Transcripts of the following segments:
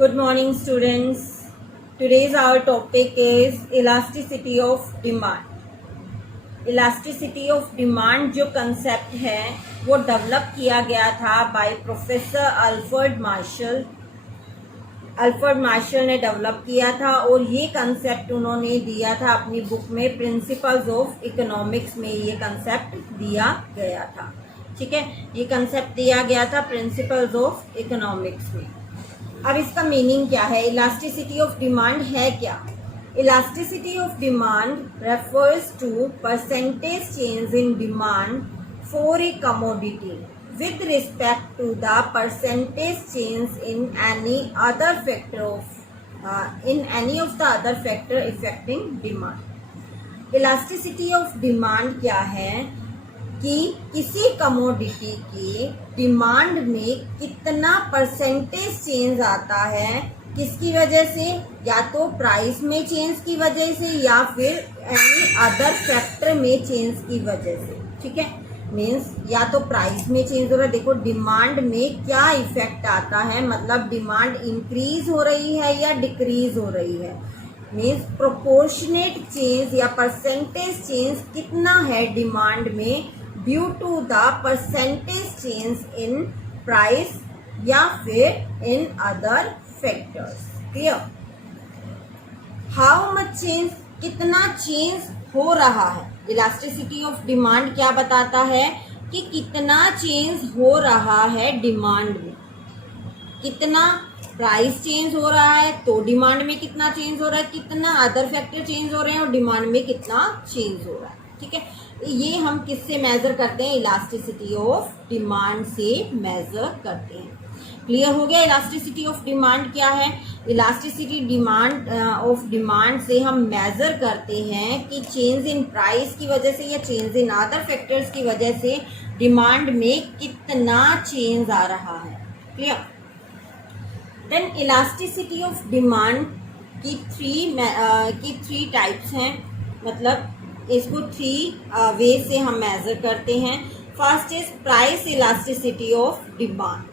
Good morning, students. Today's our topic is elasticity of demand. Elasticity of demand जो concept है वो develop किया गया था by Professor Alfred Marshall. Alfred Marshall ने डेवलप किया था और ये कंसेप्ट उन्होंने दिया था अपनी बुक में प्रिंसिपल्स ऑफ इकोनॉमिक्स में ये कंसेप्ट दिया गया था। ठीक है, ये कंसेप्ट दिया गया था प्रिंसिपल्स ऑफ इकोनॉमिक्स में। अब इसका मीनिंग क्या है? इलास्टिसिटी ऑफ डिमांड है क्या? Elasticity of demand refers to percentage change in demand for a commodity with respect to the percentage change in any other factor in any of the other factor affecting demand. Elasticity of demand क्या है कि किसी commodity की demand में कितना percentage change आता है, किसकी वजह से? या तो प्राइस में चेंज की वजह से या फिर एनी अदर फैक्टर में चेंज की वजह से। ठीक है, मीन्स या तो प्राइस में चेंज हो रहा है। देखो डिमांड में क्या इफेक्ट आता है, मतलब डिमांड इंक्रीज हो रही है या डिक्रीज हो रही है। मीन्स प्रोपोर्शनेट चेंज या परसेंटेज चेंज कितना है डिमांड में due to the percentage change in price या फिर in other factors. Clear? How much change, कितना चेंज हो रहा है। इलास्टिसिटी ऑफ डिमांड क्या बताता है कि कितना चेंज हो रहा है डिमांड में। कितना प्राइस चेंज हो रहा है तो डिमांड में कितना चेंज हो रहा है, कितना अदर फैक्टर चेंज हो रहे हैं और डिमांड में कितना चेंज हो रहा है। ठीक है, ये हम किससे मेजर करते हैं? इलास्टिसिटी ऑफ डिमांड से मेजर करते हैं। क्लियर हो गया इलास्टिसिटी ऑफ डिमांड क्या है? इलास्टिसिटी डिमांड ऑफ डिमांड से हम मेजर करते हैं कि चेंज इन प्राइस की वजह से या चेंज इन अदर फैक्टर्स की वजह से डिमांड में कितना चेंज आ रहा है। Clear? Then elasticity of demand की थ्री टाइप्स हैं, मतलब इसको थ्री वे से हम मेजर करते हैं। First is price elasticity of demand,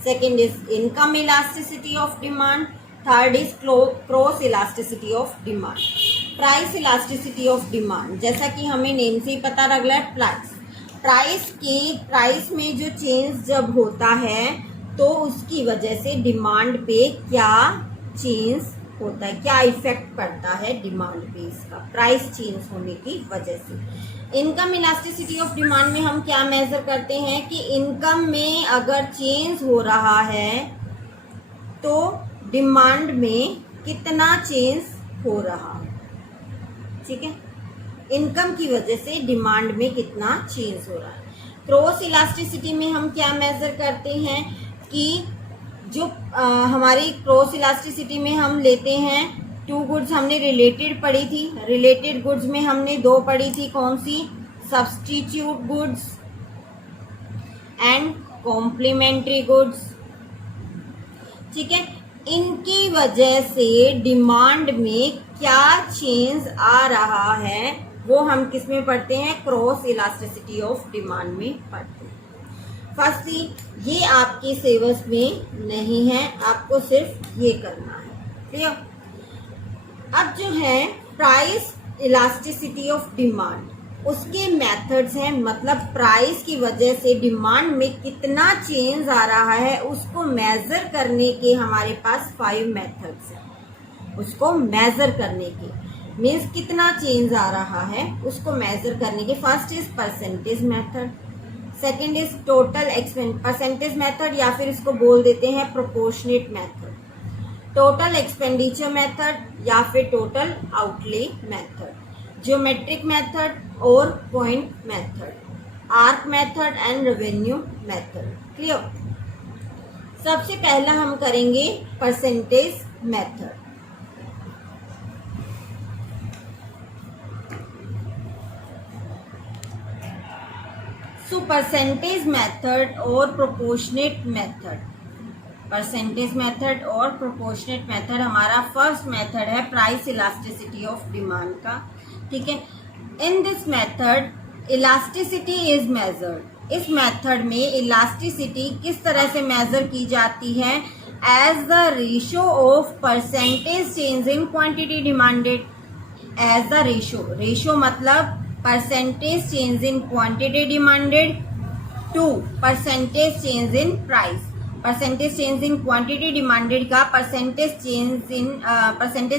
second is income elasticity of demand, third is cross elasticity of demand. Price elasticity of demand, जैसा कि हमें नेम से ही पता लग रहा है, प्राइस में जो चेंज जब होता है तो उसकी वजह से डिमांड पे क्या चेंज होता है, क्या इफेक्ट पड़ता है डिमांड पे, इसका प्राइस चेंज होने की वजह से। इनकम इलास्टिसिटी ऑफ डिमांड में हम क्या मेजर करते हैं कि इनकम में अगर चेंज हो रहा है तो डिमांड में कितना चेंज हो रहा है। ठीक है, इनकम की वजह से डिमांड में कितना चेंज हो रहा है। क्रॉस इलास्टिसिटी में हम क्या मेजर करते हैं कि जो हमारी क्रॉस इलास्टिसिटी में हम लेते हैं टू गुड्स, हमने रिलेटेड पढ़ी थी। रिलेटेड गुड्स में हमने दो पढ़ी थी, कौन सी? Substitute goods and complementary goods. ठीक है, इनकी वजह से डिमांड में क्या चेंज आ रहा है वो हम किस में पढ़ते हैं? क्रॉस इलास्टिसिटी ऑफ डिमांड में पढ़ते हैं। फर्स्टली ये आपके सिलेबस में नहीं है, आपको सिर्फ ये करना है। ठीक है, अब जो है प्राइस इलास्टिसिटी ऑफ डिमांड, उसके मेथड्स हैं, मतलब प्राइस की वजह से डिमांड में कितना चेंज आ रहा है उसको मेजर करने के हमारे पास 5 मेथड्स हैं। उसको मेजर करने के मीन्स कितना चेंज आ रहा है उसको मेजर करने के। First is percentage method, second is total percentage method या फिर इसको बोल देते हैं proportionate method, total expenditure method या फिर total outlay method, geometric method और point method, arc method and revenue method. Clear? सबसे पहला हम करेंगे percentage method. So percentage method और प्रोपोर्शनेट मेथड, परसेंटेज मेथड और प्रोपोर्शनेट मेथड हमारा फर्स्ट मेथड है प्राइस इलास्टिसिटी ऑफ डिमांड का। ठीक है, in this method elasticity is measured. इस मेथड में इलास्टिसिटी किस तरह से मेजर की जाती है as the ratio of percentage change in quantity demanded. As the ratio मतलब percentage change in quantity demanded to percentage change in price. Percentage change in quantity demanded का परसेंटेज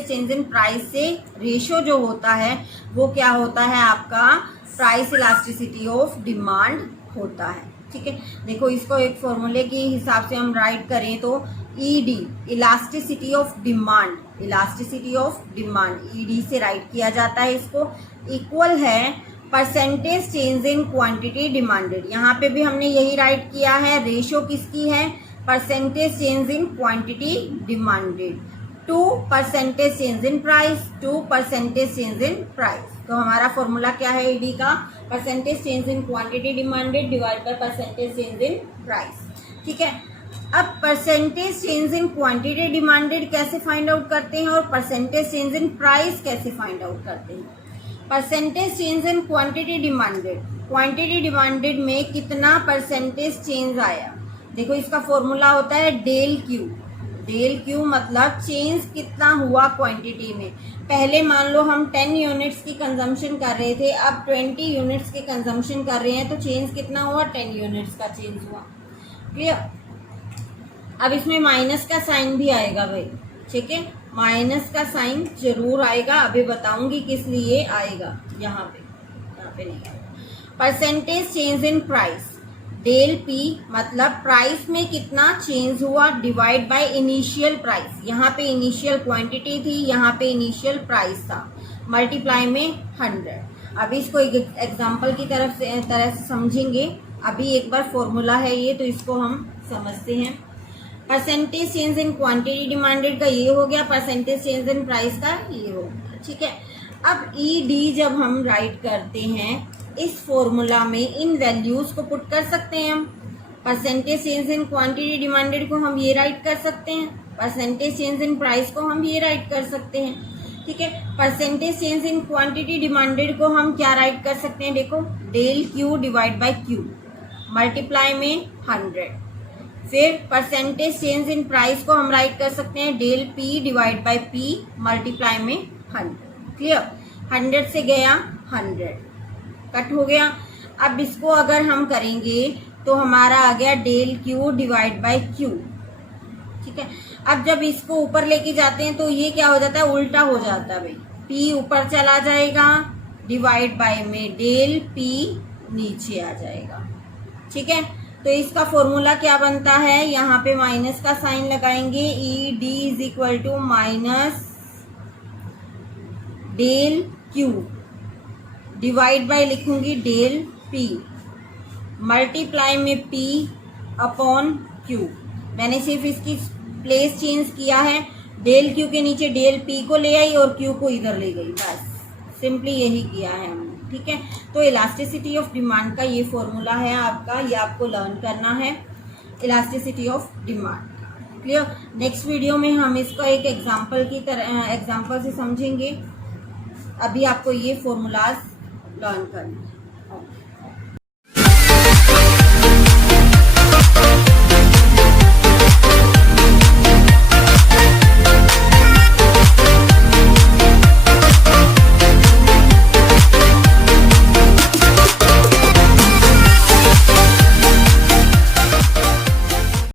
चेंज इन प्राइस से रेशो जो होता है वो क्या होता है आपका प्राइस इलास्टिसिटी ऑफ डिमांड होता है। ठीक है, देखो इसको एक फॉर्मूले के हिसाब से हम राइट करें तो ED elasticity of demand, elasticity of demand ED से राइट किया जाता है, इसको इक्वल है percentage change in quantity demanded. यहाँ पे भी हमने यही राइट किया है, रेशो किसकी है percentage change in quantity demanded to percentage change in price, to percentage change in price. तो हमारा फॉर्मूला क्या है ईडी का percentage change in quantity demanded divide by percentage change in price. ठीक है, अब percentage change in quantity demanded कैसे find out करते हैं और परसेंटेज चेंज इन प्राइस कैसे फाइंड आउट करते हैं। Percentage change in quantity demanded, quantity demanded में कितना परसेंटेज चेंज आया, देखो इसका फॉर्मूला होता है डेल क्यू। डेल क्यू मतलब चेंज कितना हुआ क्वांटिटी में। पहले मान लो हम 10 यूनिट्स की कंजम्पशन कर रहे थे, अब 20 यूनिट्स के कंजम्पशन कर रहे हैं, तो चेंज कितना हुआ 10 यूनिट्स का चेंज हुआ। क्लियर, अब इसमें माइनस का साइन भी आएगा भाई। ठीक है, माइनस का साइन जरूर आएगा, अभी बताऊंगी किस लिए आएगा। यहाँ पे नहीं आएगा। Percentage change in price del P मतलब प्राइस में कितना चेंज हुआ डिवाइड बाय इनिशियल प्राइस। यहाँ पे इनिशियल क्वांटिटी थी, यहाँ पे इनिशियल प्राइस था, मल्टीप्लाई में 100। अभी इसको एक एग्जांपल की तरह से समझेंगे। अभी एक बार फॉर्मूला है ये, तो इसको हम समझते हैं। Percentage change in quantity demanded का ये हो गया, परसेंटेज चेंज इन प्राइस का ये हो गया। ठीक है, अब ई डी जब हम राइट करते हैं इस फॉर्मूला में इन वैल्यूज को पुट कर सकते हैं हम। Percentage change in quantity demanded को हम ये राइट कर सकते हैं, परसेंटेज चेंज इन प्राइस को हम ये राइट कर सकते हैं। ठीक है, percentage change in quantity demanded को हम क्या राइट कर सकते हैं, देखो del Q divide by Q multiply में 100। फिर परसेंटेज चेंज इन प्राइस को हम राइट कर सकते हैं del P divide by P multiply में 100। क्लियर, 100 से गया 100 कट हो गया। अब इसको अगर हम करेंगे तो हमारा आ गया del Q divide by Q. ठीक है, अब जब इसको ऊपर लेके जाते हैं तो ये क्या हो जाता है, उल्टा हो जाता है भाई। पी ऊपर चला जाएगा, डिवाइड बाय में डेल पी नीचे आ जाएगा। ठीक है, तो इसका फॉर्मूला क्या बनता है, यहाँ पे माइनस का साइन लगाएंगे, E D is equal to minus del Q divide by लिखूंगी डेल पी मल्टीप्लाई में पी अपॉन क्यू। मैंने सिर्फ इसकी प्लेस चेंज किया है, डेल क्यू के नीचे डेल पी को ले आई और क्यू को इधर ले गई, बस सिंपली यही किया है हमने। ठीक है, तो इलास्टिसिटी ऑफ डिमांड का ये फॉर्मूला है आपका, ये आपको लर्न करना है elasticity of demand. Clear, next video में हम इसको एक एग्जाम्पल से समझेंगे। अभी आपको ये फॉर्मूलाज लर्न करना है।